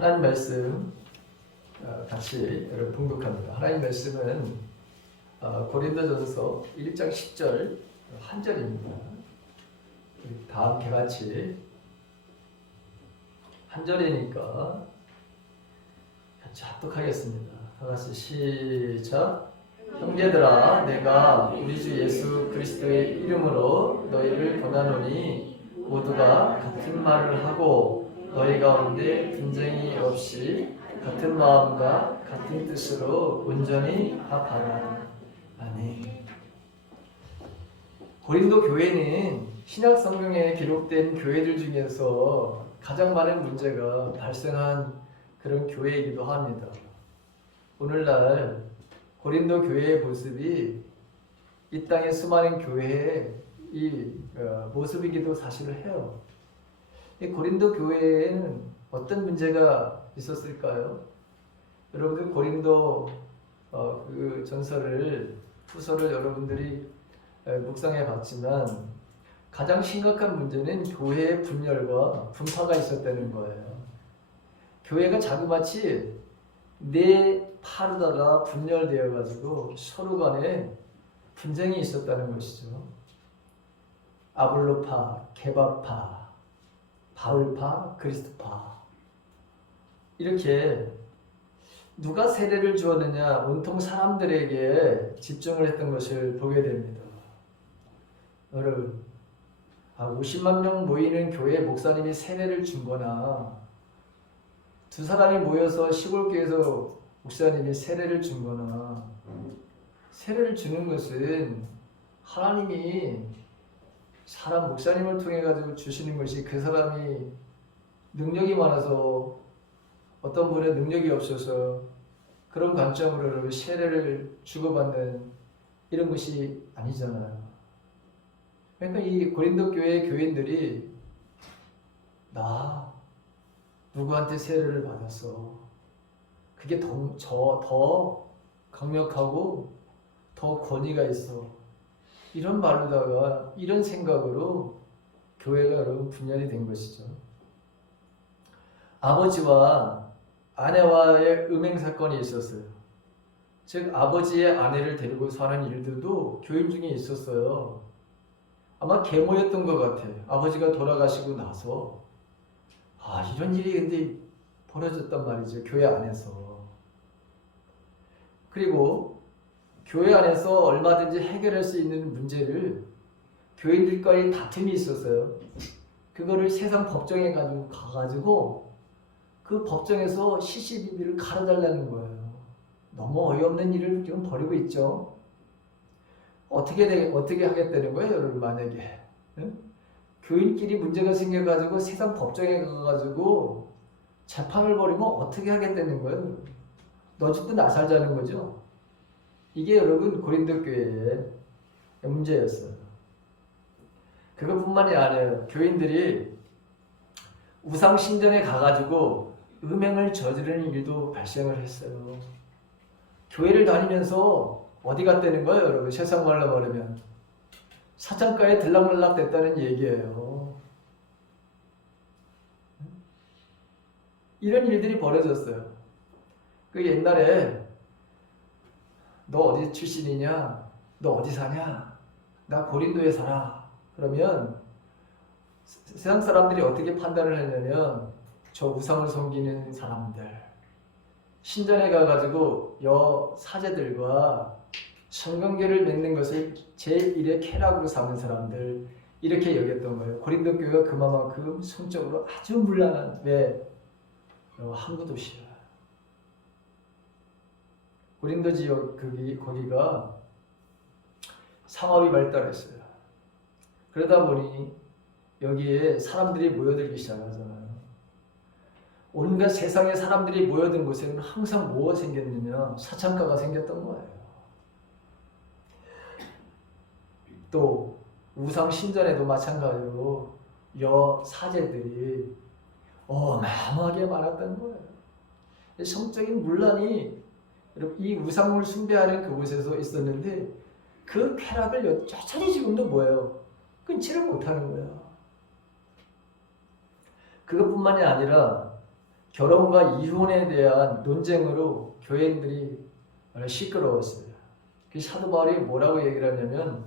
하나님 말씀 같이 여러분 봉독합니다. 하나님 말씀은 고린도전서 1장 10절 한 절입니다. 다 함께 같이 한 절이니까 같이 합독하겠습니다. 다 같이 시작. 형제들아, 내가 우리 주 예수 그리스도의 이름으로 너희를 권하노니 모두가 같은 말을 하고 너희 가운데 분쟁이 없이 같은 마음과 같은 뜻으로 온전히 합하라. 아멘. 고린도 교회는 신약 성경에 기록된 교회들 중에서 가장 많은 문제가 발생한 그런 교회이기도 합니다. 오늘날 고린도 교회의 모습이 이 땅의 수많은 교회의 모습이기도 사실을 해요. 이 고린도 교회에는 어떤 문제가 있었을까요? 여러분들 고린도 그 전서를 후서를 여러분들이 묵상해 봤지만 가장 심각한 문제는 교회의 분열과 분파가 있었다는 거예요. 교회가 자그마치 네 파르다가 분열되어 가지고 서로 간에 분쟁이 있었다는 것이죠. 아볼로파, 게바파, 바울파, 그리스도파, 이렇게 누가 세례를 주었느냐 온통 사람들에게 집중을 했던 것을 보게 됩니다. 여러분, 50만 명 모이는 교회 목사님이 세례를 준 거나 두 사람이 모여서 시골교회에서 목사님이 세례를 준 거나, 세례를 주는 것은 하나님이 사람 목사님을 통해 가지고 주시는 것이, 그 사람이 능력이 많아서 어떤 분의 능력이 없어서 그런 관점으로 세례를 주고받는 이런 것이 아니잖아요. 그러니까 이 고린도 교회 교인들이 나 누구한테 세례를 받았어, 그게 더 강력하고 더 권위가 있어, 이런 말로다가 이런 생각으로 교회가 여러분 분열이 된 것이죠. 아버지와 아내와의 음행 사건이 있었어요. 즉 아버지의 아내를 데리고 사는 일들도 교인 중에 있었어요. 아마 계모였던 것 같아요. 아버지가 돌아가시고 나서 이런 일이 근데 벌어졌단 말이죠, 교회 안에서. 그리고 교회 안에서 얼마든지 해결할 수 있는 문제를 교인들과의 다툼이 있었어요. 그거를 세상 법정에 가가지고 그 법정에서 시시비비를 갈아달라는 거예요. 너무 어이없는 일을 지금 벌이고 있죠. 어떻게 하겠다는 거예요, 여러분? 만약에 교인끼리 문제가 생겨가지고 세상 법정에 가가지고 재판을 벌이면 어떻게 하겠다는 거예요? 너 죽고 나 살자는 거죠. 이게 여러분 고린도 교회의 문제였어요. 그것뿐만이 아니에요. 교인들이 우상 신전에 가가지고 음행을 저지르는 일도 발생을 했어요. 교회를 다니면서 어디 갔다는 거예요, 여러분? 세상 말로 말하면 사창가에 들락날락 됐다는 얘기예요. 이런 일들이 벌어졌어요. 그 옛날에 너 어디 출신이냐? 너 어디 사냐? 나 고린도에 살아. 그러면 세상 사람들이 어떻게 판단을 했냐면, 저 우상을 섬기는 사람들, 신전에 가가지고 여 사제들과 성관계를 맺는 것을 제1의 쾌락으로 삼는 사람들, 이렇게 여겼던 거예요. 고린도 교회가 그만큼 성적으로 아주 문란한, 왜? 항구 도시야. 고린도 지역 거기가 상업이 발달했어요. 그러다 보니 여기에 사람들이 모여들기 시작하잖아요. 온갖 세상의 사람들이 모여든 곳에는 항상 뭐가 생겼느냐? 사창가가 생겼던 거예요. 또 우상 신전에도 마찬가지로 여 사제들이 어마어마하게 많았던 거예요. 성적인 문란이 이 우상을 숭배하는 그곳에서 있었는데, 그 쾌락을 여전히 지금도 뭐예요? 끊지를 못하는 거예요. 그것뿐만이 아니라 결혼과 이혼에 대한 논쟁으로 교인들이 시끄러웠어요. 그 사도 바울이 뭐라고 얘기를 하냐면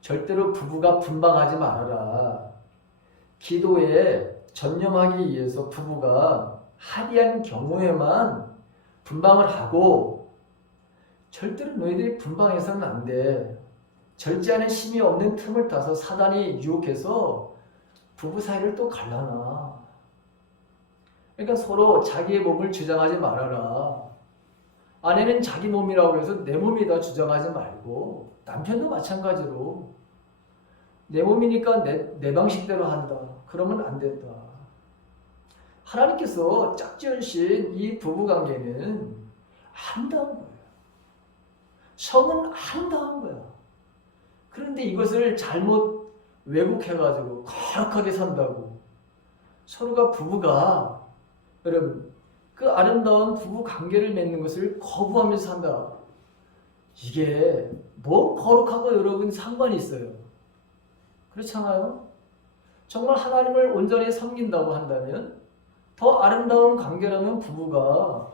절대로 부부가 분방하지 말아라. 기도에 전념하기 위해서 부부가 합의한 경우에만 분방을 하고 절대로 너희들이 분방해서는 안 돼. 절제하는 힘이 없는 틈을 타서 사단이 유혹해서 부부 사이를 또 갈라놔. 그러니까 서로 자기의 몸을 주장하지 말아라. 아내는 자기 몸이라고 해서 내 몸이다 주장하지 말고 남편도 마찬가지로 내 몸이니까 내 방식대로 한다. 그러면 안 된다. 하나님께서 짝지으신 이 부부관계는 아름다운 거예요. 성은 아름다운 거야. 그런데 이것을 잘못 왜곡해가지고 거룩하게 산다고 서로가 부부가 여러분 그 아름다운 부부 관계를 맺는 것을 거부하면서 산다. 이게 뭐 거룩하고 여러분 상관이 있어요. 그렇잖아요? 정말 하나님을 온전히 섬긴다고 한다면 더 아름다운 관계라면 부부가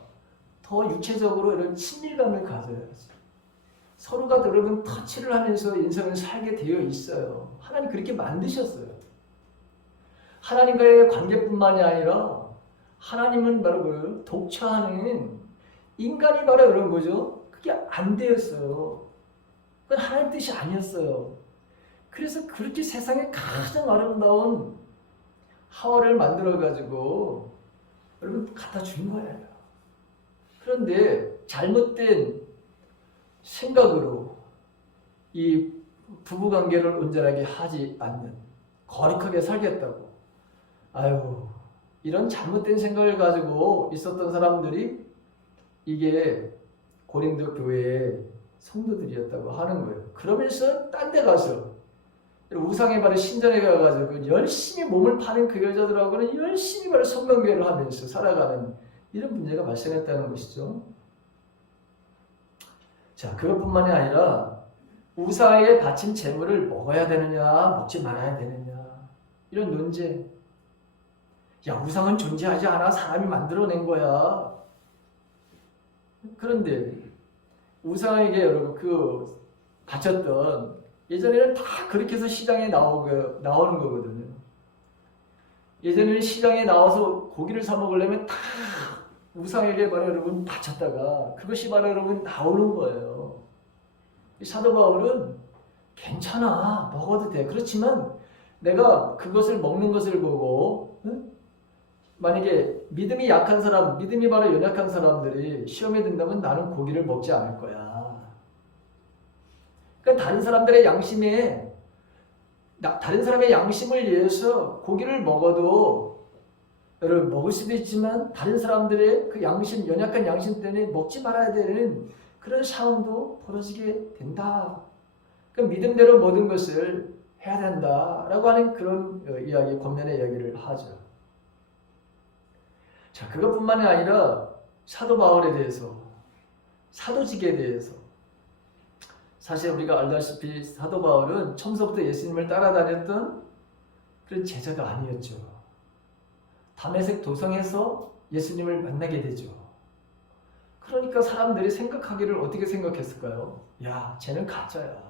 더 육체적으로 이런 친밀감을 가져야지. 서로가 여러분 터치를 하면서 인생을 살게 되어 있어요. 하나님 그렇게 만드셨어요. 하나님과의 관계뿐만이 아니라 하나님은 바로 그 독처하는 인간이 바로 이런 거죠. 그게 안 되었어요. 그건 하나님 뜻이 아니었어요. 그래서 그렇게 세상에 가장 아름다운 하와를 만들어가지고 여러분 갖다 준 거예요. 그런데 잘못된 생각으로 이 부부관계를 온전하게 하지 않는 거룩하게 살겠다고 아유 이런 잘못된 생각을 가지고 있었던 사람들이 이게 고린도 교회의 성도들이었다고 하는 거예요. 그러면서 딴 데 가서 우상의 바로 신전에 가가지고 열심히 몸을 파는 그 여자들하고는 열심히 바로 성관계를 하면서 살아가는 이런 문제가 발생했다는 것이죠. 자, 그것뿐만이 아니라 우상에게 바친 재물을 먹어야 되느냐 먹지 말아야 되느냐 이런 논쟁. 야, 우상은 존재하지 않아. 사람이 만들어낸 거야. 그런데 우상에게 여러분 그 바쳤던 예전에는 다 그렇게 해서 시장에 나오는 거거든요. 예전에는 시장에 나와서 고기를 사 먹으려면 다 우상에게 바로 여러분 바쳤다가 그것이 바로 여러분 나오는 거예요. 사도 바울은 괜찮아 먹어도 돼. 그렇지만 내가 그것을 먹는 것을 보고 만약에 믿음이 약한 사람, 믿음이 바로 연약한 사람들이 시험에 든다면 나는 고기를 먹지 않을 거야. 그러니까 다른 사람의 양심을 위해서 고기를 먹어도 여러분 먹을 수도 있지만 다른 사람들의 그 양심, 연약한 양심 때문에 먹지 말아야 되는 그런 상황도 벌어지게 된다. 그러니까 믿음대로 모든 것을 해야 된다라고 하는 그런 이야기, 권면의 이야기를 하죠. 자, 그것뿐만이 아니라 사도 바울에 대해서, 사도직에 대해서 사실 우리가 알다시피 사도 바울은 처음부터 예수님을 따라다녔던 그런 제자가 아니었죠. 다메섹 도성에서 예수님을 만나게 되죠. 그러니까 사람들이 생각하기를 어떻게 생각했을까요? 야, 쟤는 가짜야.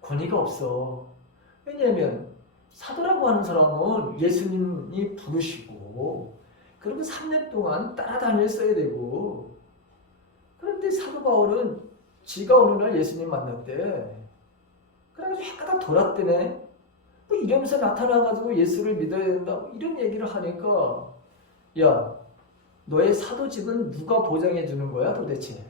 권위가 없어. 왜냐하면 사도라고 하는 사람은 예수님이 부르시고 그리고 3년 동안 따라다녔어야 되고 그런데 사도 바울은 지가 어느 날 예수님 만났대. 그래가지고 해가다 돌았대네. 뭐 이러면서 나타나가지고 예수를 믿어야 된다. 뭐 이런 얘기를 하니까 야, 너의 사도직은 누가 보장해 주는 거야 도대체?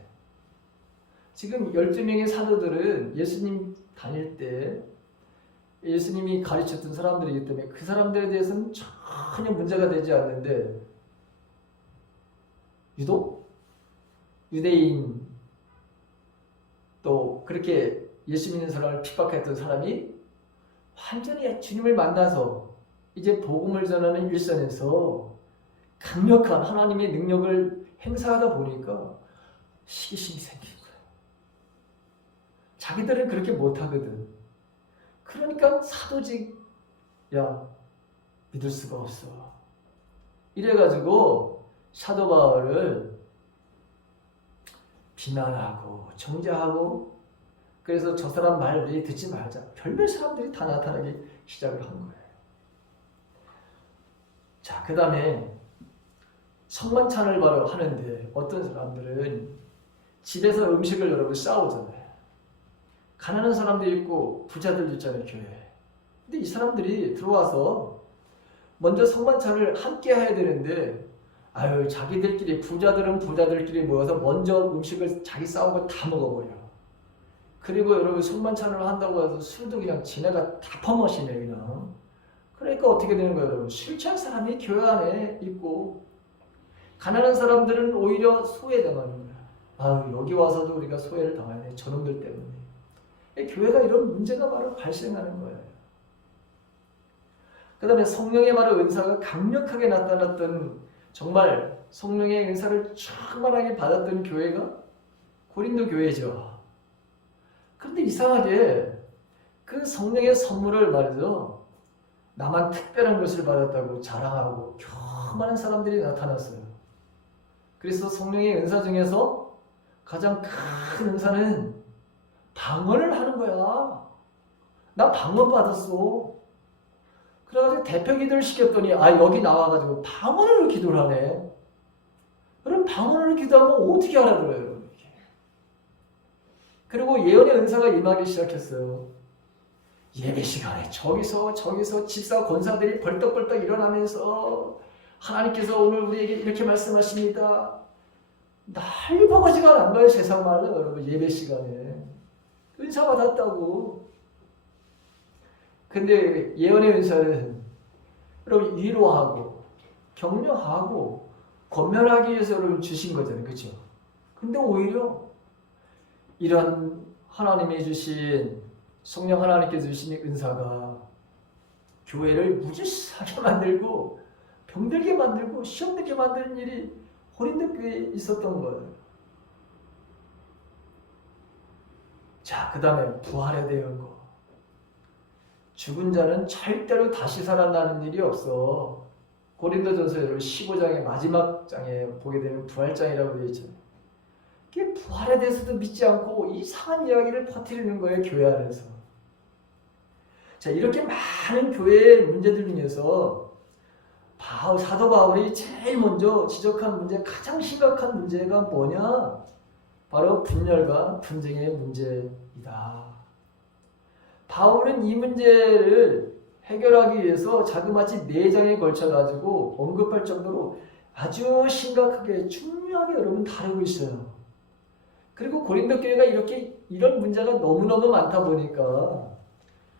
지금 12명의 사도들은 예수님 다닐 때 예수님이 가르쳤던 사람들이기 때문에 그 사람들에 대해서는 전혀 문제가 되지 않는데 유독 유대인 또 그렇게 예수 믿는 사람을 핍박했던 사람이 완전히 주님을 만나서 이제 복음을 전하는 일선에서 강력한 하나님의 능력을 행사하다 보니까 시기심이 생긴 거예요. 자기들은 그렇게 못하거든. 그러니까 사도직 야 믿을 수가 없어. 이래가지고 사도 바울을 비난하고 정죄하고, 그래서 저 사람 말 우리 듣지 말자. 별별 사람들이 다 나타나기 시작을 한 거예요. 자, 그 다음에 성만찬을 바로 하는데 어떤 사람들은 집에서 음식을 여러분 싸우잖아요. 가난한 사람도 있고 부자들도 있잖아요, 교회에. 근데 이 사람들이 들어와서 먼저 성만찬을 함께 해야 되는데, 아유, 자기들끼리, 부자들끼리 모여서 먼저 음식을 자기 싸우고 다 먹어버려. 그리고 여러분 성만찬을 한다고 해서 술도 그냥 지네가 다 퍼마시네 그냥. 그러니까 어떻게 되는 거예요, 여러분? 술 취한 사람이 교회 안에 있고 가난한 사람들은 오히려 소외당하는 거야. 아, 여기 와서도 우리가 소외를 당하네, 저놈들 때문에. 교회가 이런 문제가 바로 발생하는 거예요. 그 다음에 성령의 바로 은사가 강력하게 나타났던, 정말 성령의 은사를 충만하게 받았던 교회가 고린도 교회죠. 그런데 이상하게 그 성령의 선물을 말이죠, 나만 특별한 것을 받았다고 자랑하고 교만한 사람들이 나타났어요. 그래서 성령의 은사 중에서 가장 큰 은사는 방언을 하는 거야. 나 방언 받았어. 그래가지고 대표 기도를 시켰더니, 여기 나와가지고 방언으로 기도를 하네. 그럼 방언으로 기도하면 어떻게 알아들어요? 그리고 예언의 은사가 임하기 시작했어요. 예배 시간에 저기서 집사 권사들이 벌떡벌떡 일어나면서 하나님께서 오늘 우리에게 이렇게 말씀하십니다. 날버거지가 안 가요, 세상 말로. 여러분, 예배 시간에 은사 받았다고. 근데 예언의 은사는 여러분 위로하고 격려하고 권면하기 위해서 여러분 주신 거잖아요, 그렇죠? 근데 오히려 이런 하나님이 주신, 성령 하나님께서 주신 은사가 교회를 무질서하게 만들고 병들게 만들고 시험되게 만드는 일이 고린도 교회에 있었던 거예요. 자, 그 다음에 부활에 대한 거. 죽은 자는 절대로 다시 살아나는 일이 없어. 고린도전서 15장의 마지막 장에 보게 되면 부활장이라고 되어 있잖아요. 그게 부활에 대해서도 믿지 않고 이상한 이야기를 퍼뜨리는 거예요, 교회 안에서. 자, 이렇게 많은 교회의 문제들 중에서 사도 바울이 제일 먼저 지적한 문제, 가장 심각한 문제가 뭐냐? 바로 분열과 분쟁의 문제이다. 바울은 이 문제를 해결하기 위해서 자그마치 4장에 걸쳐가지고 언급할 정도로 아주 심각하게 중요하게 여러분 다루고 있어요. 그리고 고린도 교회가 이런 문제가 너무너무 많다 보니까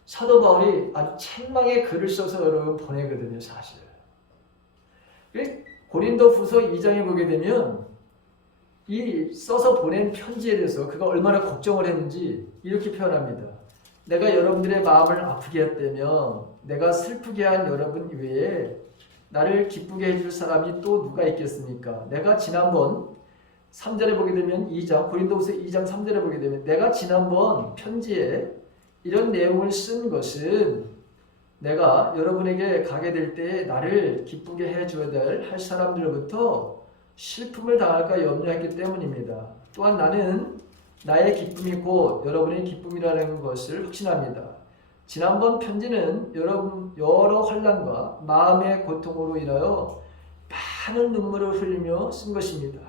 사도 바울이 아주 책망의 글을 써서 여러분 보내거든요, 사실. 고린도 후서 2장에 보게 되면 이 써서 보낸 편지에 대해서 그가 얼마나 걱정을 했는지 이렇게 표현합니다. 내가 여러분들의 마음을 아프게 했다면 내가 슬프게 한 여러분 외에 나를 기쁘게 해줄 사람이 또 누가 있겠습니까? 내가 지난번 3절에 보게 되면 고린도후서 2장 3절에 보게 되면 내가 지난번 편지에 이런 내용을 쓴 것은 내가 여러분에게 가게 될 때 나를 기쁘게 해줘야 할 사람들로부터 슬픔을 당할까 염려했기 때문입니다. 또한 나는 나의 기쁨이 곧 여러분의 기쁨이라는 것을 확신합니다. 지난번 편지는 여러 환난과 마음의 고통으로 인하여 많은 눈물을 흘리며 쓴 것입니다.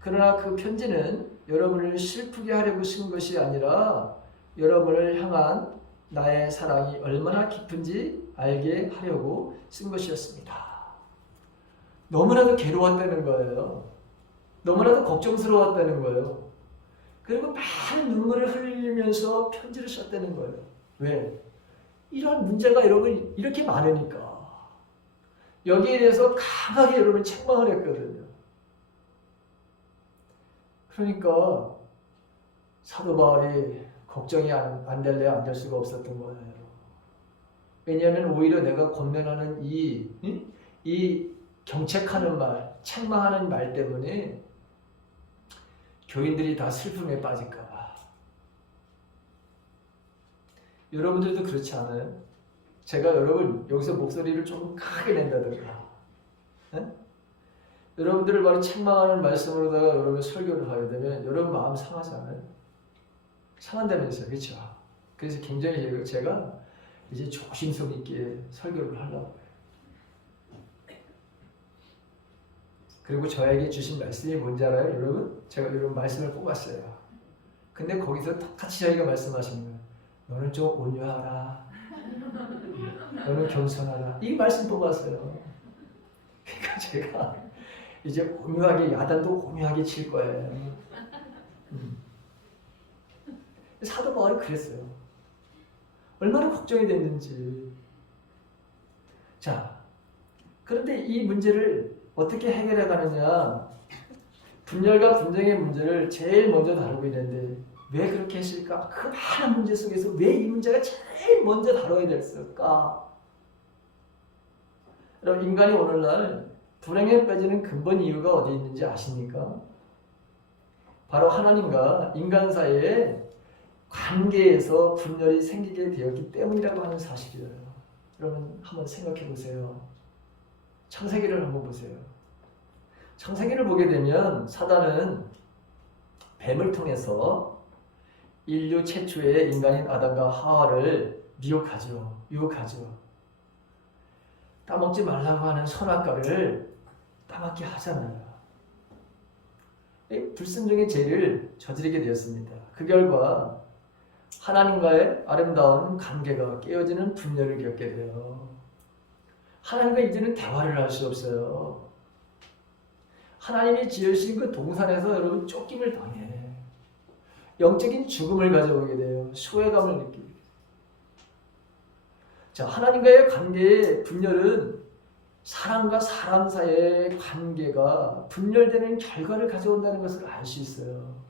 그러나 그 편지는 여러분을 슬프게 하려고 쓴 것이 아니라 여러분을 향한 나의 사랑이 얼마나 깊은지 알게 하려고 쓴 것이었습니다. 너무나도 괴로웠다는 거예요. 너무나도 걱정스러웠다는 거예요. 그리고 많은 눈물을 흘리면서 편지를 썼다는 거예요. 왜? 이런 문제가 여러분 이렇게 많으니까. 여기에 대해서 강하게 여러분 책망을 했거든요. 그러니까 사도 바울이 걱정이 안 될래 안 될 수가 없었던 거예요. 왜냐하면 오히려 내가 권면하는 이 경책하는 말, 책망하는 말 때문에 교인들이 다 슬픔에 빠질까 봐. 여러분들도 그렇지 않아요? 제가 여러분 여기서 목소리를 좀 크게 낸다든가 예? 여러분들을 바로 책망하는 말씀으로다가 여러분 설교를 하게 되면 여러분 마음 상하지 않아요? 상한다면서요, 그렇죠? 그래서 굉장히 제가 이제 조심성 있게 설교를 하려고 해요. 그리고 저에게 주신 말씀이 뭔지 알아요, 여러분? 제가 여러분 말씀을 뽑았어요. 근데 거기서 똑같이 저희가 말씀하시는 거예요. 너는 좀 온유하라. 너는 겸손하라. 이 말씀 뽑았어요. 그러니까 제가 이제 온유하게, 야단도 온유하게 칠 거예요. 사도 바울이 그랬어요. 얼마나 걱정이 됐는지. 자, 그런데 이 문제를 어떻게 해결해 가느냐. 분열과 분쟁의 문제를 제일 먼저 다루고 있는데 왜 그렇게 했을까? 그 많은 문제 속에서 왜 이 문제가 제일 먼저 다뤄야 됐을까? 여러분, 인간이 오늘날 불행에 빠지는 근본 이유가 어디 있는지 아십니까? 바로 하나님과 인간 사이에 관계에서 분열이 생기게 되었기 때문이라고 하는 사실이에요. 여러분 한번 생각해 보세요. 창세기를 한번 보세요. 창세기를 보게 되면 사단은 뱀을 통해서 인류 최초의 인간인 아담과 하와를 유혹하죠. 따먹지 말라고 하는 선악과를 따먹게 하잖아요. 불순종의 죄를 저지르게 되었습니다. 그 결과 하나님과의 아름다운 관계가 깨어지는 분열을 겪게 돼요. 하나님과 이제는 대화를 할 수 없어요. 하나님이 지으신 그 동산에서 여러분 쫓김을 당해. 영적인 죽음을 가져오게 돼요. 소외감을 느끼게 돼요. 자, 하나님과의 관계의 분열은 사람과 사람 사이의 관계가 분열되는 결과를 가져온다는 것을 알 수 있어요.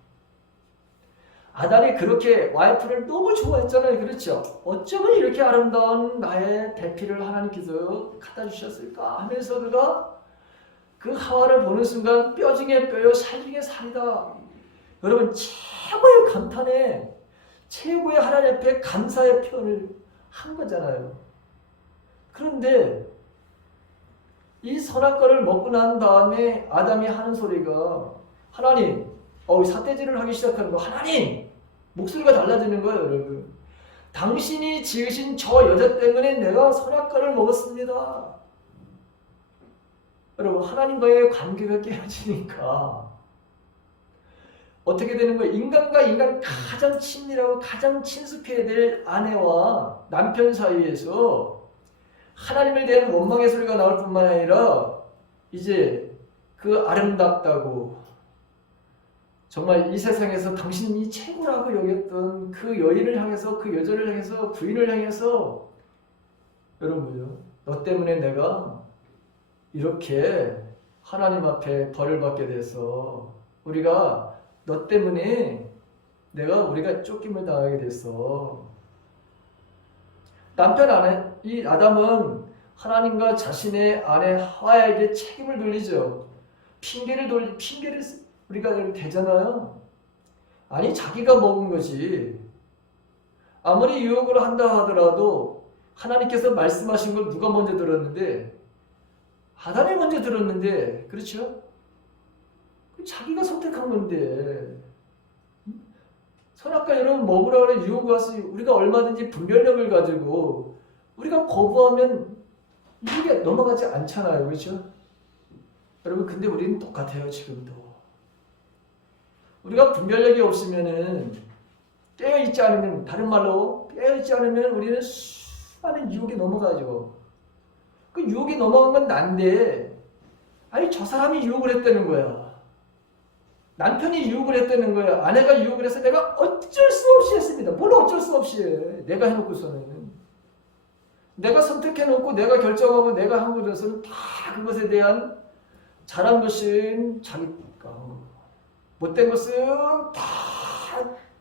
아담이 그렇게 와이프를 너무 좋아했잖아요. 그렇죠? 어쩌면 이렇게 아름다운 나의 배필을 하나님께서 갖다 주셨을까 하면서 그가 그 하와를 보는 순간 뼈 중에 뼈요 살 중에 살이다. 여러분 최고의 감탄에 최고의 하나님 앞에 감사의 표현을 한 거잖아요. 그런데 이 선악과를 먹고 난 다음에 아담이 하는 소리가 하나님, 삿대질을 하기 시작하는 거. 하나님! 목소리가 달라지는 거예요, 여러분. 당신이 지으신 저 여자 때문에 내가 선악과를 먹었습니다. 여러분, 하나님과의 관계가 깨어지니까 어떻게 되는 거예요? 인간과 인간 가장 친밀하고 가장 친숙해야 될 아내와 남편 사이에서 하나님에 대한 원망의 소리가 나올 뿐만 아니라 이제 그 아름답다고 정말 이 세상에서 당신이 최고라고 여겼던 그 여인을 향해서, 그 여자를 향해서, 부인을 향해서 여러분, 너 때문에 내가 이렇게 하나님 앞에 벌을 받게 돼서 우리가 너 때문에 우리가 쫓김을 당하게 됐어. 남편 아내, 이 아담은 하나님과 자신의 아내 하와에게 책임을 돌리죠. 핑계를 우리가 대잖아요. 아니 자기가 먹은 거지. 아무리 유혹을 한다 하더라도 하나님께서 말씀하신 걸 누가 먼저 들었는데? 아담이 먼저 들었는데, 그렇죠? 자기가 선택한 건데. 선악과 여러분 먹으라고 그래 유혹을 와서 우리가 얼마든지 분별력을 가지고 우리가 거부하면 이게 넘어가지 않잖아요. 그렇죠? 여러분 근데 우리는 똑같아요. 지금도. 우리가 분별력이 없으면은 깨어있지 않으면, 다른 말로 깨어있지 않으면 우리는 수많은 유혹에 넘어가죠. 그 유혹이 넘어간 건 난데, 아니 저 사람이 유혹을 했다는 거야. 남편이 유혹을 했다는 거야. 아내가 유혹을 해서 내가 어쩔 수 없이 했습니다. 뭘 어쩔 수 없이 해. 내가 해놓고서는. 내가 선택해놓고 내가 결정하고 내가 한 것에서는 다 그것에 대한 잘한 것은 자기가 한 거고, 못된 것은 다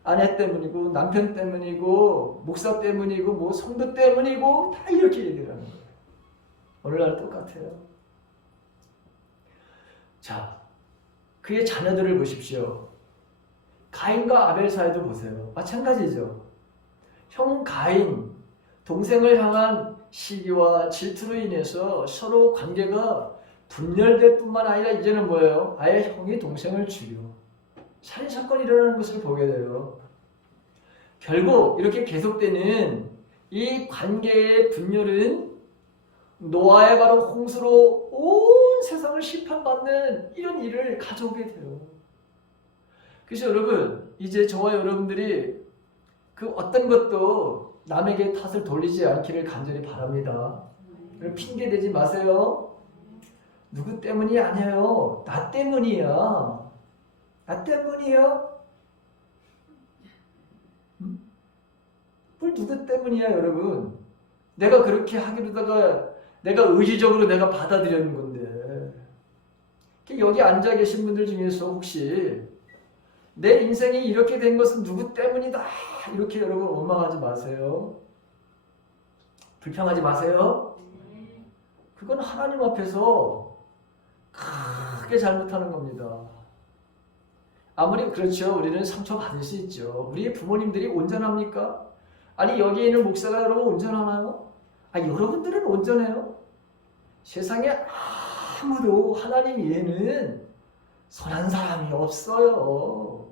아내 때문이고 남편 때문이고 목사 때문이고 뭐 성도 때문이고 다 이렇게 얘기를 하는 거예요. 오늘날 똑같아요. 자, 그의 자녀들을 보십시오. 가인과 아벨 사이도 보세요. 마찬가지죠. 형 가인, 동생을 향한 시기와 질투로 인해서 서로 관계가 분열될 뿐만 아니라 이제는 뭐예요? 아예 형이 동생을 죽여 살인사건이 일어나는 것을 보게 돼요. 결국 이렇게 계속되는 이 관계의 분열은 노아의 바로 홍수로 온 세상을 심판받는 이런 일을 가져오게 돼요. 그래서 여러분, 이제 저와 여러분들이 그 어떤 것도 남에게 탓을 돌리지 않기를 간절히 바랍니다. 핑계 대지 마세요. 누구 때문이 아니에요. 나 때문이야. 나 때문이야. 뭘 누구 때문이야, 여러분. 내가 그렇게 하기로다가 내가 의지적으로 내가 받아들였는 건데. 여기 앉아 계신 분들 중에서 혹시 내 인생이 이렇게 된 것은 누구 때문이다 이렇게 여러분 원망하지 마세요. 불평하지 마세요. 그건 하나님 앞에서 크게 잘못하는 겁니다. 아무리 그렇죠. 우리는 상처받을 수 있죠. 우리의 부모님들이 온전합니까? 아니 여기 있는 목사가 여러분 온전하나요? 여러분들은 온전해요. 세상에 아무도 하나님 이외에는 선한 사람이 없어요.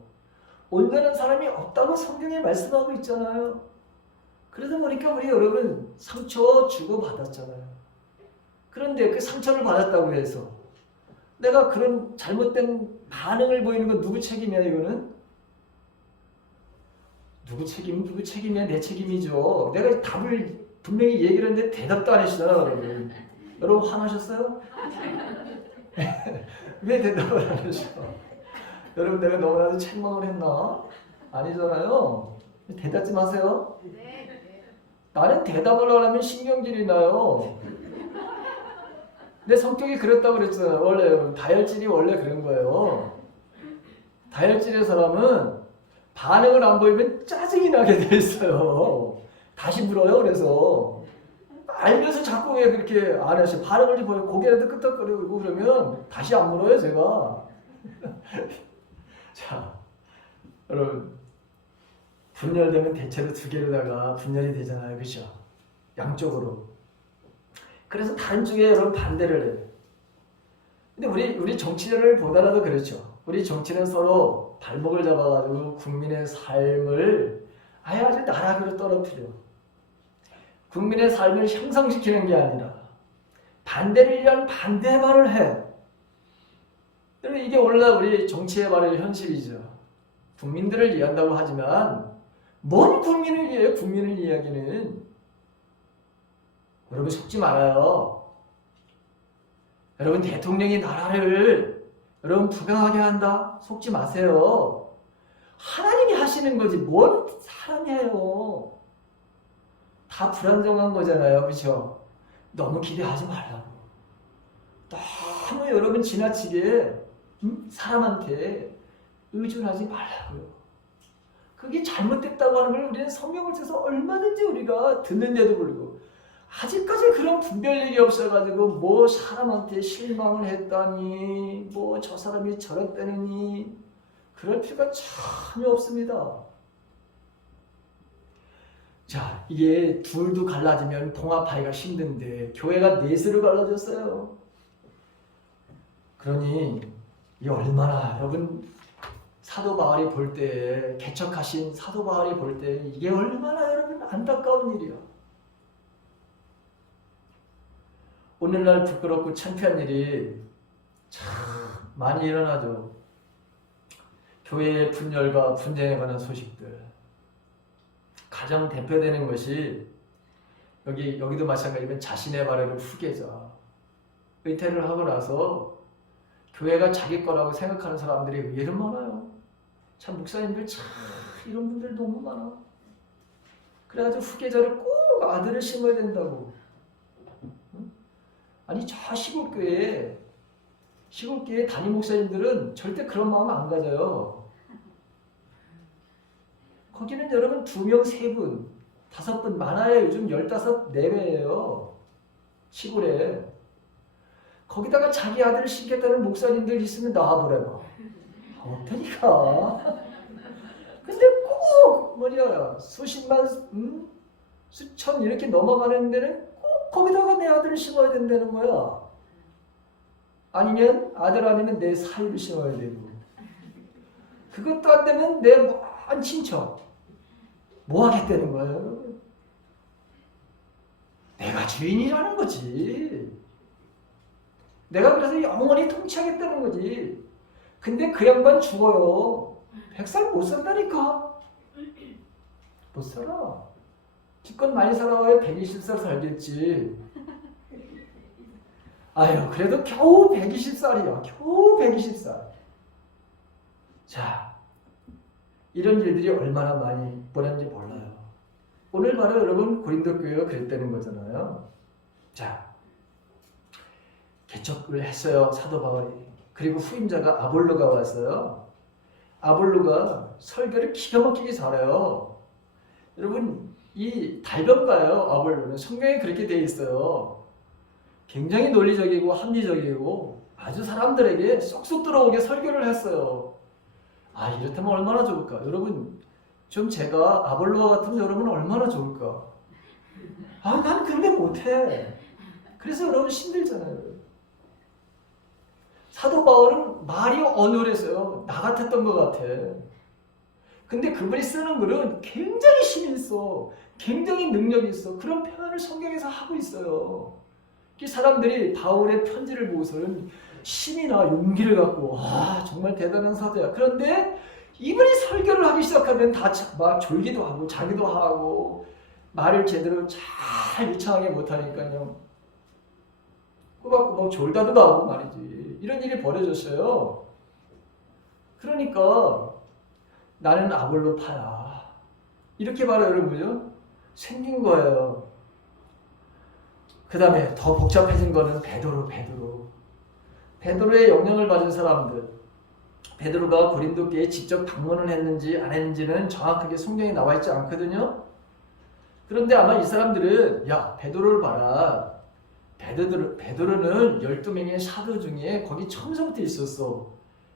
온전한 사람이 없다고 성경에 말씀하고 있잖아요. 그러다 보니까 우리 여러분 상처 주고 받았잖아요. 그런데 그 상처를 받았다고 해서 내가 그런 잘못된 반응을 보이는 건 누구 책임이야 이거는? 누구 책임이야? 내 책임이죠. 내가 답을 분명히 얘기를 했는데 대답도 안 해주잖아 여러분. 여러분 화나셨어요? 왜 대답을 안 해줘? 여러분 내가 너무나도 책망을 했나? 아니잖아요. 대답 좀 하세요. 나는 대답을 하려면 신경질이 나요. 내 성격이 그랬다고 그랬잖아요. 원래 다혈질이 원래 그런 거예요. 다혈질의 사람은 반응을 안 보이면 짜증이 나게 돼 있어요. 다시 물어요. 그래서 알면서 자꾸 왜 그렇게 안 하시? 반응을 좀 보여. 고개라도 끄덕거리고 그러면 다시 안 물어요. 제가. 자, 여러분 분열되면 대체로 두 개로다가 분열이 되잖아요. 그렇죠? 양쪽으로. 그래서 다른 쪽에 여러분 반대를 해요. 근데 우리 정치를 보더라도 그렇죠. 우리 정치는 서로 발목을 잡아가지고 국민의 삶을 아주 나락으로 떨어뜨려. 국민의 삶을 향상시키는 게 아니라 반대를 위한 반대의 말을 해. 여러분 이게 원래 우리 정치의 말의 현실이죠. 국민들을 위한다고 하지만 뭔 국민을 위해요? 국민을 이야기는. 여러분 속지 말아요. 여러분 대통령이 나라를 여러분 부강하게 한다? 속지 마세요. 하나님이 하시는 거지 뭔 사람이 해요. 다 불안정한 거잖아요. 그렇죠? 너무 기대하지 말라고. 너무 여러분 지나치게 사람한테 의존하지 말라고요. 그게 잘못됐다고 하는 걸 우리는 성경을 통해서 얼마든지 우리가 듣는데도 불구하고 아직까지 그런 분별력이 없어가지고 뭐 사람한테 실망을 했다니 뭐 저 사람이 저랬다니 그럴 필요가 전혀 없습니다. 자, 이게 둘도 갈라지면 봉합하기가 힘든데 교회가 넷으로 갈라졌어요. 그러니 이게 얼마나 여러분 사도 바울이 볼 때 개척하신 사도 바울이 볼 때 이게 얼마나 여러분 안타까운 일이야. 오늘날 부끄럽고 창피한 일이 참 많이 일어나죠. 교회의 분열과 분쟁에 관한 소식들. 가장 대표되는 것이 여기도 마찬가지면 자신의 발에는 후계자. 의퇴를 하고 나서 교회가 자기 거라고 생각하는 사람들이 의외로 많아요. 참 목사님들 참 이런 분들 너무 많아. 그래가지고 후계자를 꼭 아들을 심어야 된다고. 아니 저 시골교회 담임 목사님들은 절대 그런 마음 안 가져요. 거기는 여러분 2명, 3분, 5분 많아야 요즘 15, 4배예요. 시골에. 거기다가 자기 아들을 심겠다는 목사님들 있으면 나와보라고. 어떠니까? 근데 꼭 수십만, 수천 이렇게 넘어가는 데는 꼭 거기다가 내 아들을 심어야 된다는 거야. 아니면 아들 아니면 내 사위를 심어야 되고, 그것도 안 되면 내 먼 친척 뭐 하겠다는 거예요? 내가 주인이라는 거지. 내가 그래서 영원히 통치하겠다는 거지. 근데 그 양반 죽어요. 100살 못 산다니까. 못 살아. 기껏 많이 살아야 120살 살겠지. 아유, 그래도 겨우 120살이야. 겨우 120살. 자, 이런 일들이 얼마나 많이 뻔한지 몰라요. 오늘 바로 여러분 고린도 교회가 그랬다는 거잖아요. 자, 개척을 했어요. 사도 바울이. 그리고 후임자가 아볼로가 왔어요. 아볼로가 설교를 기가 막히게 잘해요. 여러분, 이 달변가예요. 아볼로는 성경에 그렇게 되어 있어요. 굉장히 논리적이고 합리적이고 아주 사람들에게 쏙쏙 들어오게 설교를 했어요. 아, 이렇다면 얼마나 좋을까? 여러분, 좀 제가 아볼로와 같으면 여러분 얼마나 좋을까? 아, 난 근데 못해. 그래서 여러분 힘들잖아요. 사도 바울은 말이 어눌해서요. 나 같았던 것 같아. 근데 그분이 쓰는 글은 굉장히 힘이 있어. 굉장히 능력이 있어. 그런 표현을 성경에서 하고 있어요. 이 사람들이 바울의 편지를 보고서는 힘이나 용기를 갖고 아, 정말 대단한 사도야. 그런데 이분이 설교를 하기 시작하면 다 막 졸기도 하고 자기도 하고 말을 제대로 잘 유창하게 못하니까요. 꼬박꼬박 졸다도 하고 말이지. 이런 일이 벌어졌어요. 그러니까 나는 아볼로파야. 이렇게 바로 여러분요 생긴 거예요. 그 다음에 더 복잡해진 거는 베드로의 영향을 받은 사람들. 베드로가 고린도 교회에 직접 방문을 했는지 안 했는지는 정확하게 성경에 나와 있지 않거든요. 그런데 아마 이 사람들은 야, 베드로를 봐라. 베드로는 12명의 사도 중에 거기 처음서부터 있었어.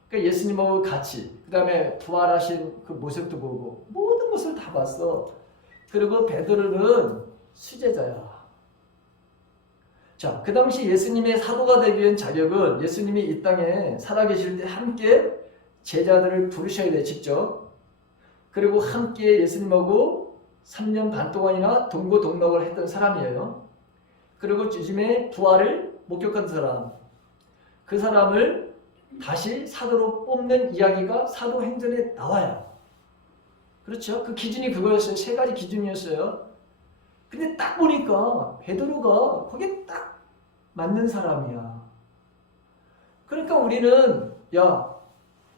그러니까 예수님하고 같이, 그 다음에 부활하신 그 모습도 보고 모든 것을 다 봤어. 그리고 베드로는 수제자야. 자, 그 당시 예수님의 사도가 되기 위한 자격은 예수님이 이 땅에 살아계실 때 함께 제자들을 부르셔야 돼, 직접. 그리고 함께 예수님하고 3년 반 동안이나 동고동락을 했던 사람이에요. 그리고 요즘에 부활을 목격한 사람. 그 사람을 다시 사도로 뽑는 이야기가 사도행전에 나와요. 그렇죠? 그 기준이 그거였어요. 세 가지 기준이었어요. 근데 딱 보니까 베드로가 거기에 딱 맞는 사람이야. 그러니까 우리는 야,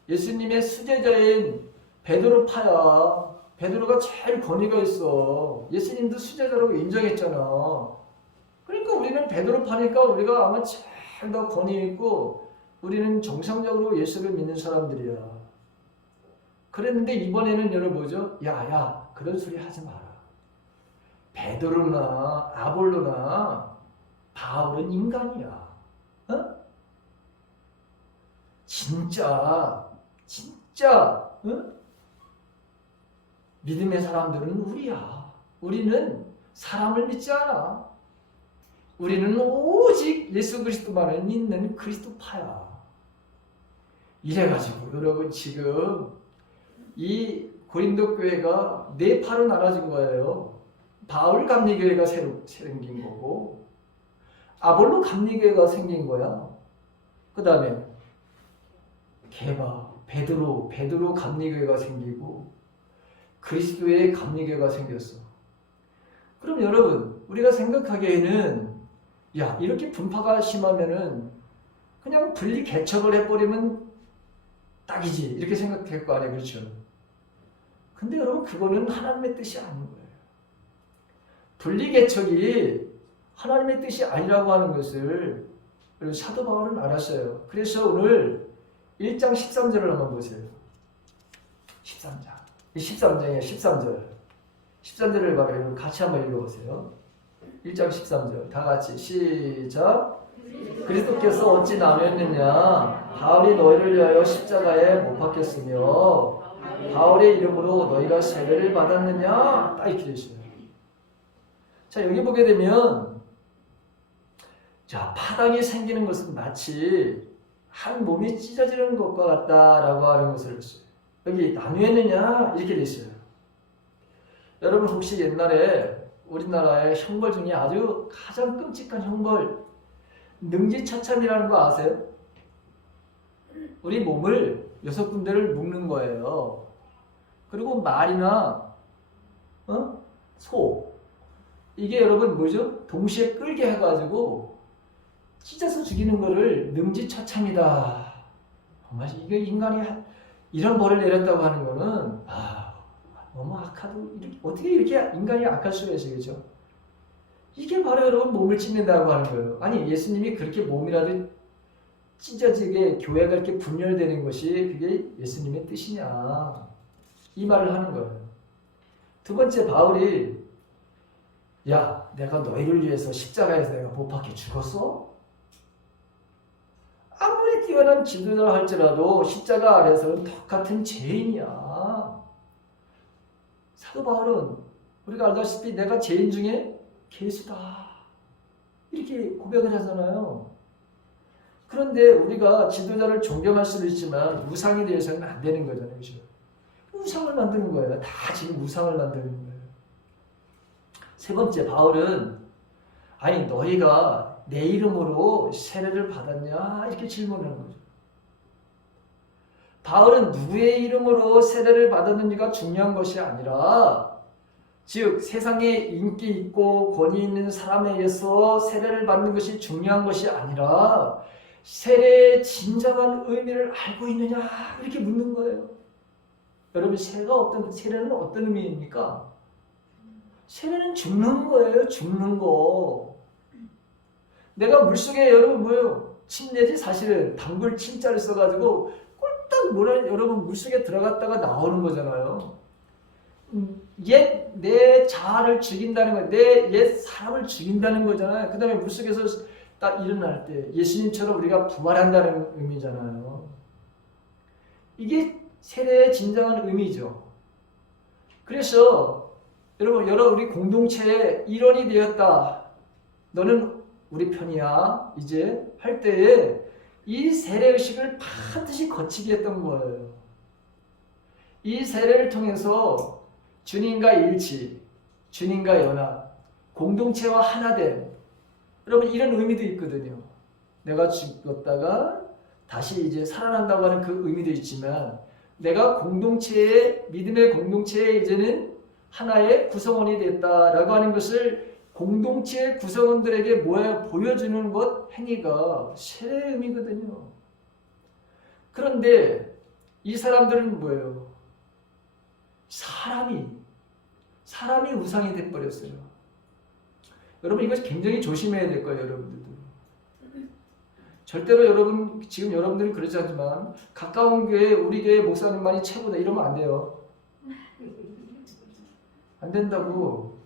예수님의 수제자인 베드로파야. 베드로가 제일 권위가 있어. 예수님도 수제자라고 인정했잖아. 그러니까 우리는 베드로파니까 우리가 아마 제일 더 권위 있고 우리는 정상적으로 예수를 믿는 사람들이야. 그랬는데 이번에는 여러분 뭐죠? 야, 그런 소리 하지 마라. 베드로나 아볼로나 바울은 인간이야. 어? 진짜 어? 믿음의 사람들은 우리야. 우리는 사람을 믿지 않아. 우리는 오직 예수 그리스도만을 믿는 그리스도파야. 이래가지고 여러분 지금 이 고린도 교회가 네 파로 나눠진 거예요. 바울 감리교회가 새로 생긴 거고 아볼로 감리교회가 생긴 거야. 그 다음에 게바, 베드로 감리교회가 생기고 그리스도의 감리교회가 생겼어. 그럼 여러분 우리가 생각하기에는 야, 이렇게 분파가 심하면은 그냥 분리 개척을 해버리면 딱이지 이렇게 생각할 거 아니에요. 그렇죠? 근데 여러분 그거는 하나님의 뜻이 아닌 거예요. 분리 개척이 하나님의 뜻이 아니라고 하는 것을 사도 바울은 알았어요. 그래서 오늘 1장 13절을 한번 보세요. 13장. 13장이에요. 13절. 13절을 봐요. 같이 한번 읽어보세요. 1장 13절. 다 같이 시작. 그리스도께서 어찌 나뉘었느냐? 바울이 너희를 위하여 십자가에 못 박혔으며 바울의 이름으로 너희가 세례를 받았느냐? 딱 이렇게 되어있어요. 자, 여기 보게 되면 자, 파당이 생기는 것은 마치 한 몸이 찢어지는 것과 같다라고 하는 것을 여기 나뉘었느냐 이렇게 돼 있어요. 여러분 혹시 옛날에 우리나라의 형벌 중에 아주 가장 끔찍한 형벌 능지처참이라는 거 아세요? 우리 몸을 6군데를 묶는 거예요. 그리고 말이나 소 이게 여러분 뭐죠? 동시에 끌게 해가지고 찢어서 죽이는 거를 능지처참이다. 정말 이게 인간이 이런 벌을 내렸다고 하는 거는 너무 악하도 어떻게 이렇게 인간이 악할 수가 있어요, 이게 바로 여러분 몸을 찢는다고 하는 거예요. 아니 예수님이 그렇게 몸이라도 찢어지게 교회가 이렇게 분열되는 것이 그게 예수님의 뜻이냐 이 말을 하는 거예요. 두 번째 바울이 야 내가 너희를 위해서 십자가에서 내가 못 박혀 죽었어? 아무리 뛰어난 지도자라 할지라도 십자가 아래서는 똑같은 죄인이야. 사도 바울은 우리가 알다시피 내가 죄인 중에 괴수다 이렇게 고백을 하잖아요. 그런데 우리가 지도자를 존경할 수도 있지만 우상에 대해서는 안 되는 거잖아요. 그렇죠? 우상을 만드는 거예요. 다 지금 우상을 만드는 거예요. 세 번째 바울은 아니 너희가 내 이름으로 세례를 받았냐 이렇게 질문하는 거죠. 바울은 누구의 이름으로 세례를 받았는지가 중요한 것이 아니라 즉 세상에 인기 있고 권위 있는 사람에 의해서 세례를 받는 것이 중요한 것이 아니라 세례의 진정한 의미를 알고 있느냐 이렇게 묻는 거예요. 여러분 세례는 어떤 의미입니까? 세례는 죽는 거예요. 죽는 거. 내가 물속에 여러분 뭐예요? 침 내지 사실은 단글 침자를 써가지고 꼴딱 여러분 물속에 들어갔다가 나오는 거잖아요. 옛 내 자아를 죽인다는 거예요. 내 옛 사람을 죽인다는 거잖아요. 그 다음에 물속에서 딱 일어날 때 예수님처럼 우리가 부활한다는 의미잖아요. 이게 세례의 진정한 의미죠. 그래서 여러분 우리 공동체의 일원이 되었다. 너는 우리 편이야. 이제 할 때에 이 세례의식을 반드시 거치게 했던 거예요. 이 세례를 통해서 주님과 일치, 주님과 연합, 공동체와 하나됨. 여러분 이런 의미도 있거든요. 내가 죽었다가 다시 이제 살아난다고 하는 그 의미도 있지만 내가 믿음의 공동체에 이제는 하나의 구성원이 됐다라고 하는 것을 공동체 구성원들에게 보여주는 것 행위가 세례의 의미거든요. 그런데 이 사람들은 뭐예요? 사람이 우상이 돼버렸어요. 여러분 이거 굉장히 조심해야 될 거예요, 여러분들도. 절대로 지금 여러분들은 그러지 않지만 가까운 교회, 우리 교회 목사님만이 최고다 이러면 안 돼요. 안 된다고.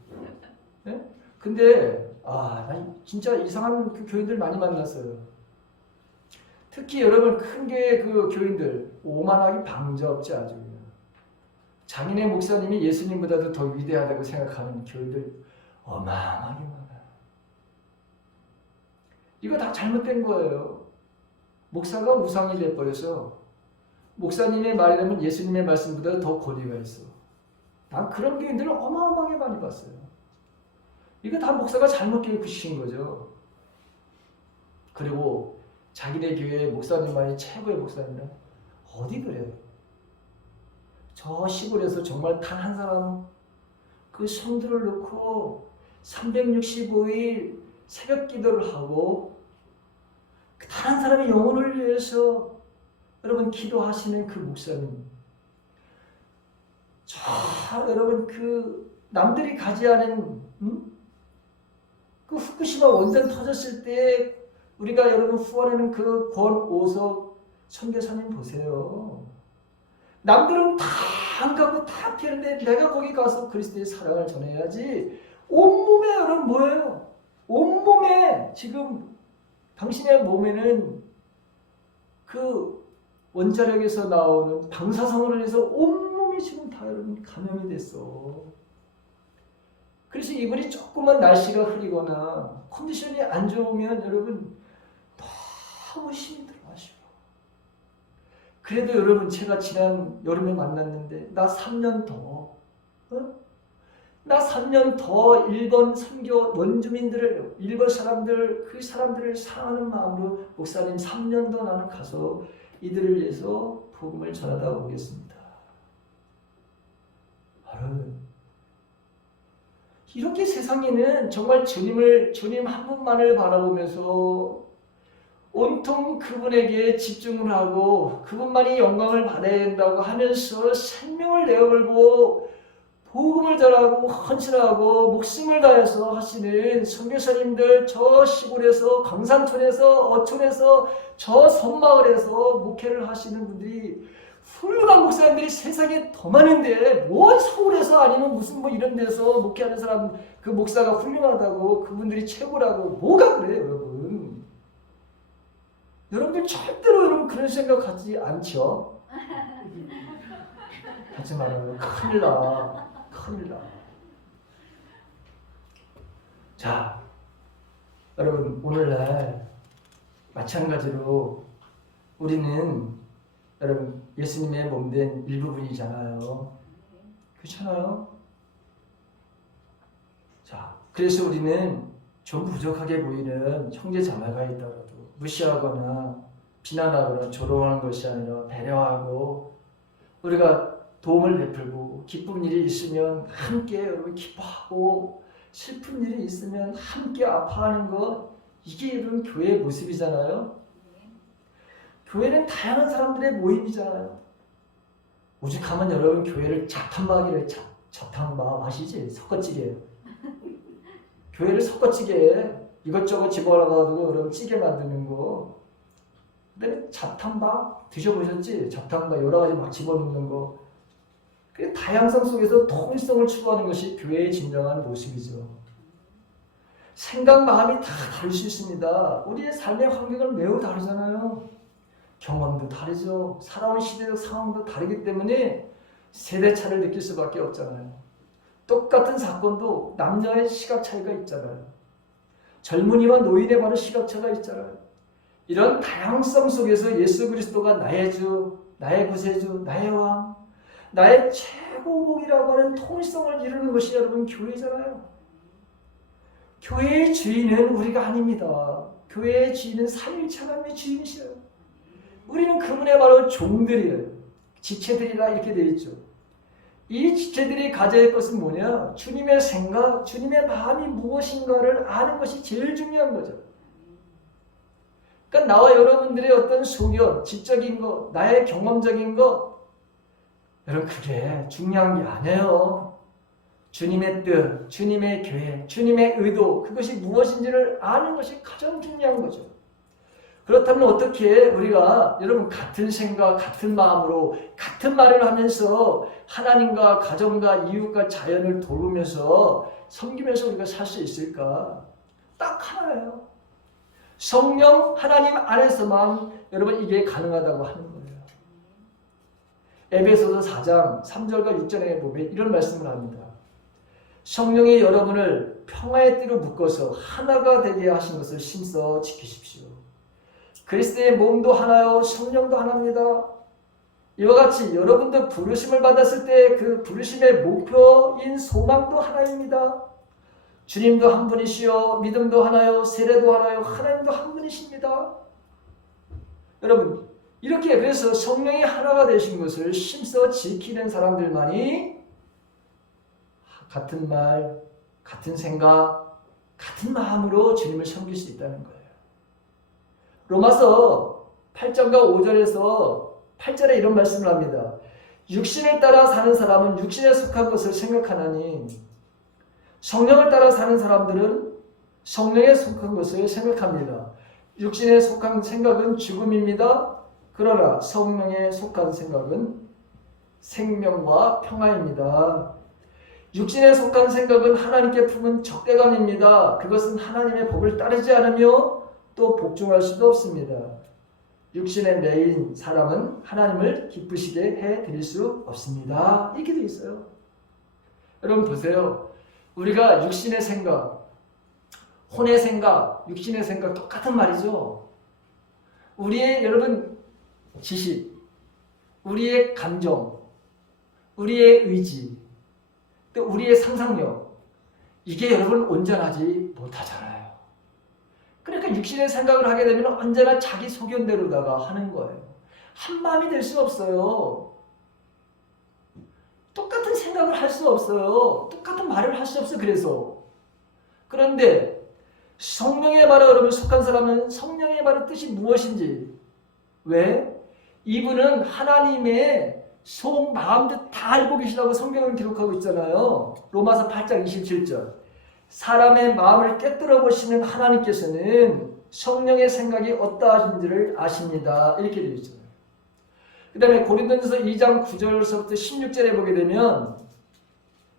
네? 근데 나 진짜 이상한 그 교인들 많이 만났어요. 특히 여러분 큰 교회 그 교인들 오만하기 방자없지 아주. 자기네 목사님이 예수님보다도 더 위대하다고 생각하는 교인들 어마어마하게 많아요. 이거 다 잘못된 거예요. 목사가 우상이 돼버려서 목사님의 말이라면 예수님의 말씀보다 더 권위가 있어. 난 그런 교인들을 어마어마하게 많이 봤어요. 이거 다 목사가 잘못 교육시킨 거죠. 그리고 자기네 교회 목사님만이 최고의 목사님은 어디 그래요? 저 시골에서 정말 단 한 사람 그 성들을 놓고 365일 새벽 기도를 하고 단 한 사람의 영혼을 위해서 여러분 기도하시는 그 목사님, 여러분 그 남들이 가지 않은 그 후쿠시마 원전 터졌을 때 우리가 여러분 후원하는 그 권오석 선교사님 보세요. 남들은 다 안 가고 다 피하는데 내가 거기 가서 그리스도의 사랑을 전해야지. 온몸에 여러분 뭐예요? 온몸에 지금 당신의 몸에는 그 원자력에서 나오는 방사선으로 해서 온몸이 지금 다 여러분 감염이 됐어. 그래서 이분이 조금만 날씨가 흐리거나 컨디션이 안 좋으면 여러분 너무 힘이 들어가시고, 그래도 여러분 제가 지난 여름에 만났는데 나 3년 더, 나 3년 더 일본 선교 원주민들을, 일본 사람들, 그 사람들을 사랑하는 마음으로 목사님 3년 더 나는 가서 이들을 위해서 복음을 전하다 오겠습니다. 여러분, 이렇게 세상에는 정말 주님 한 분만을 바라보면서 온통 그분에게 집중을 하고 그분만이 영광을 받아야 된다고 하면서 생명을 내어걸고 복음을 전하고 헌신하고 목숨을 다해서 하시는 선교사님들, 저 시골에서 강산촌에서 어촌에서 저 섬마을에서 목회를 하시는 분들이, 훌륭한 목사님들이 세상에 더 많은데 뭔 서울에서 아니면 무슨 뭐 이런 데서 목회하는 사람, 그 목사가 훌륭하다고 그분들이 최고라고 뭐가 그래요 여러분. 여러분들 절대로 여러분 그런 생각 갖지 않죠? 하지 말아요. 큰일 나. 큰일 나. 자, 여러분 오늘날 마찬가지로 우리는 여러분 예수님의 몸된 일부분이잖아요. 그렇잖아요? 자, 그래서 우리는 좀 부족하게 보이는 형제 자매가 있더라도 무시하거나 비난하거나 조롱하는 것이 아니라 배려하고, 우리가 도움을 베풀고 기쁜 일이 있으면 함께 여러분 기뻐하고, 슬픈 일이 있으면 함께 아파하는 것, 이게 여러분 교회의 모습이잖아요. 교회는 다양한 사람들의 모임이잖아요. 오죽하면 여러분 교회를 잡탕마기를 잡탕마 아시지? 섞어찌개. 교회를 섞어찌개 이것저것 집어넣어가지고 여러분 찌개 만드는 거. 근데 잡탕밥 드셔보셨지? 잡탕밥 여러 가지 막 집어넣는 거. 그 다양성 속에서 통일성을 추구하는 것이 교회의 진정한 모습이죠. 생각, 마음이 다 다를 수 있습니다. 우리의 삶의 환경은 매우 다르잖아요. 경험도 다르죠. 살아온 시대적 상황도 다르기 때문에 세대차를 느낄 수밖에 없잖아요. 똑같은 사건도 남녀의 시각 차이가 있잖아요. 젊은이와 노인의 바로 시각차가 있잖아요. 이런 다양성 속에서 예수 그리스도가 나의 주, 나의 구세주, 나의 왕, 나의 최고복이라고 하는 통일성을 이루는 것이 여러분 교회잖아요. 교회의 주인은 우리가 아닙니다. 교회의 주인은 삼위일체 하나님의 주인이셔요. 우리는 그분의 바로 종들이에요. 지체들이라 이렇게 되어 있죠. 이 지체들이 가져야 할 것은 뭐냐? 주님의 생각, 주님의 마음이 무엇인가를 아는 것이 제일 중요한 거죠. 그러니까 나와 여러분들의 어떤 소견, 지적인 것, 나의 경험적인 것, 여러분 그게 중요한 게 아니에요. 주님의 뜻, 주님의 교회, 주님의 의도, 그것이 무엇인지를 아는 것이 가장 중요한 거죠. 그렇다면 어떻게 우리가 여러분 같은 생각, 같은 마음으로 같은 말을 하면서 하나님과 가정과 이웃과 자연을 돌보면서 섬기면서 우리가 살 수 있을까? 딱 하나예요. 성령 하나님 안에서만 여러분 이게 가능하다고 하는 거예요. 에베소서 4장 3절과 6절에 보면 이런 말씀을 합니다. 성령이 여러분을 평화의 띠로 묶어서 하나가 되게 하신 것을 힘써 지키십시오. 그리스도의 몸도 하나요, 성령도 하나입니다. 이와 같이 여러분도 부르심을 받았을 때 그 부르심의 목표인 소망도 하나입니다. 주님도 한 분이시요, 믿음도 하나요, 세례도 하나요, 하나님도 한 분이십니다. 여러분 이렇게 그래서 성령이 하나가 되신 것을 힘써 지키는 사람들만이 같은 말, 같은 생각, 같은 마음으로 주님을 섬길 수 있다는 거예요. 로마서 8장과 5절에서 8절에 이런 말씀을 합니다. 육신을 따라 사는 사람은 육신에 속한 것을 생각하나니 성령을 따라 사는 사람들은 성령에 속한 것을 생각합니다. 육신에 속한 생각은 죽음입니다. 그러나 성령에 속한 생각은 생명과 평화입니다. 육신에 속한 생각은 하나님께 품은 적대감입니다. 그것은 하나님의 법을 따르지 않으며 또 복종할 수도 없습니다. 육신의 매인 사람은 하나님을 기쁘시게 해드릴 수 없습니다. 이렇게 돼 있어요. 여러분 보세요. 우리가 육신의 생각, 혼의 생각, 육신의 생각 똑같은 말이죠. 우리의 여러분 지식, 우리의 감정, 우리의 의지, 또 우리의 상상력, 이게 여러분 온전하지 못하잖아요. 그러니까 육신의 생각을 하게 되면 언제나 자기 소견대로다가 하는 거예요. 한 마음이 될 수 없어요. 똑같은 생각을 할 수 없어요. 똑같은 말을 할 수 없어요. 그런데 성령의 말에 여러분 속한 사람은 성령의 말의 뜻이 무엇인지, 왜? 이분은 하나님의 속 마음도 다 알고 계시다고 성경을 기록하고 있잖아요. 로마서 8장 27절. 사람의 마음을 꿰뚫어 보시는 하나님께서는 성령의 생각이 어떠하신지를 아십니다. 이렇게 되어 있잖아요. 그 다음에 고린도전서 2장 9절서부터 16절에 보게 되면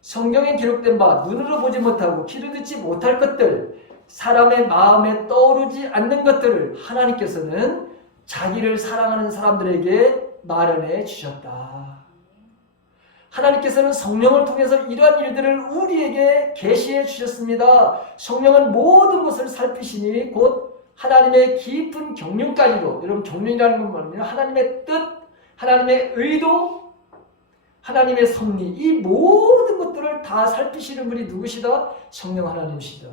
성경에 기록된 바 눈으로 보지 못하고 귀로 듣지 못할 것들, 사람의 마음에 떠오르지 않는 것들을 하나님께서는 자기를 사랑하는 사람들에게 마련해 주셨다. 하나님께서는 성령을 통해서 이러한 일들을 우리에게 계시해 주셨습니다. 성령은 모든 것을 살피시니 곧 하나님의 깊은 경륜까지도, 여러분 경륜이라는 건 뭐냐면 하나님의 뜻, 하나님의 의도, 하나님의 섭리, 이 모든 것들을 다 살피시는 분이 누구시다? 성령 하나님이시다.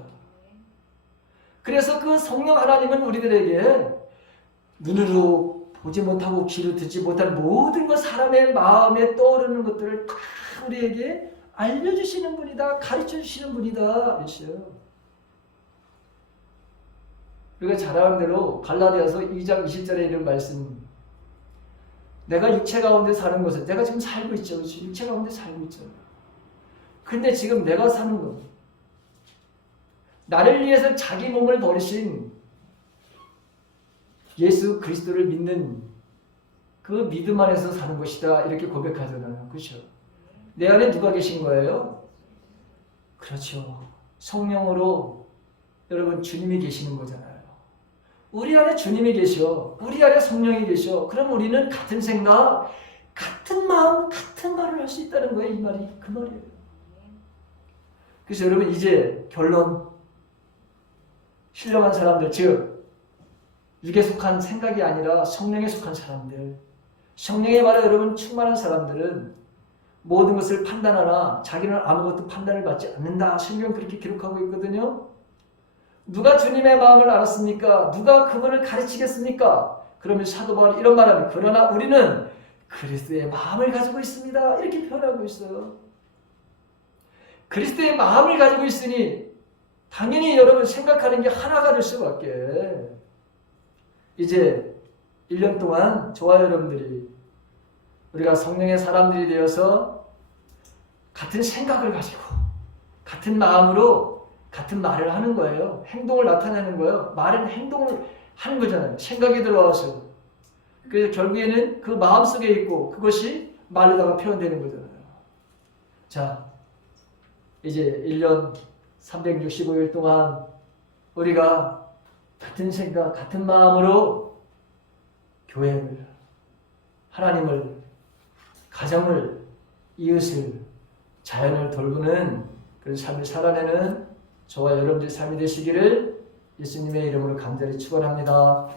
그래서 그 성령 하나님은 우리들에게 눈으로 보지 못하고 귀로 듣지 못한 모든 것, 사람의 마음에 떠오르는 것들을 다 우리에게 알려주시는 분이다, 가르쳐주시는 분이다 이랬어요. 우리가 잘 아는 대로 갈라디아서 2장 20절에 있는 말씀, 내가 육체 가운데 사는 것은, 내가 지금 살고 있죠. 그렇지? 육체 가운데 살고 있죠. 근데 지금 내가 사는 것, 나를 위해서 자기 몸을 버리신 예수 그리스도를 믿는 그 믿음 안에서 사는 것이다, 이렇게 고백하잖아요. 그렇죠? 내 안에 누가 계신 거예요? 그렇죠. 성령으로 여러분 주님이 계시는 거잖아요. 우리 안에 주님이 계셔. 우리 안에 성령이 계셔. 그럼 우리는 같은 생각, 같은 마음, 같은 말을 할 수 있다는 거예요. 이 말이 그 말이에요. 그래서 여러분 이제 결론, 신령한 사람들, 즉 육에 속한 생각이 아니라 성령에 속한 사람들, 성령의 말에 여러분 충만한 사람들은 모든 것을 판단하나 자기는 아무것도 판단을 받지 않는다. 성경 그렇게 기록하고 있거든요. 누가 주님의 마음을 알았습니까? 누가 그분을 가르치겠습니까? 그러면 사도 바울이 이런 말합니다. 그러나 우리는 그리스도의 마음을 가지고 있습니다. 이렇게 표현하고 있어요. 그리스도의 마음을 가지고 있으니 당연히 여러분 생각하는 게 하나가 될 수밖에. 이제 1년 동안 저와 여러분들이 우리가 성령의 사람들이 되어서 같은 생각을 가지고 같은 마음으로 같은 말을 하는 거예요. 행동을 나타내는 거예요. 말은 행동을 하는 거잖아요. 생각이 들어와서. 그래서 결국에는 그 마음속에 있고 그것이 말로다가 표현되는 거잖아요. 자, 이제 1년 365일 동안 우리가 같은 생각, 같은 마음으로 교회를, 하나님을, 가정을, 이웃을, 자연을 돌보는 그런 삶을 살아내는 저와 여러분들의 삶이 되시기를 예수님의 이름으로 간절히 축원합니다.